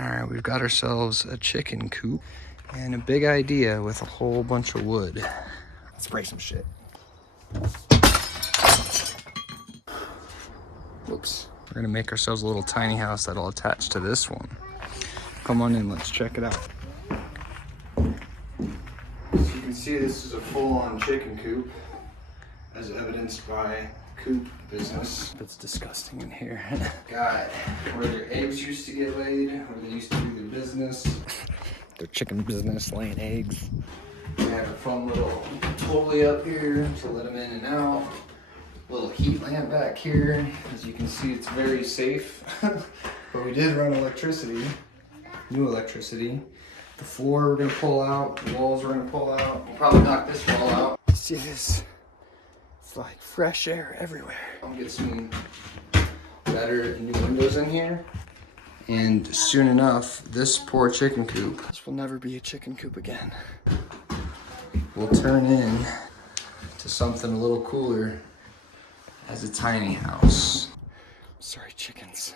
All right, we've got ourselves a chicken coop and a big idea with a whole bunch of wood. Let's break some shit. Whoops. We're gonna make ourselves a little tiny house that'll attach to this one. Come on in, let's check it out. So you can see this is a full-on chicken coop, as evidenced by coop business. It's disgusting in here. Got where their eggs used to get laid, where they used to do their business. Their chicken business, laying eggs. We have a fun little toilet up here to let them in and out. Little heat lamp back here. As you can see, it's very safe. But we did run electricity, new electricity. The floor we're gonna pull out, the walls we're gonna pull out. We'll probably knock this wall out. See this? It's like fresh air everywhere. I'll get some better new windows in here. And soon enough, this poor chicken coop, this will never be a chicken coop again. Will turn in to something a little cooler as a tiny house. Sorry, chickens.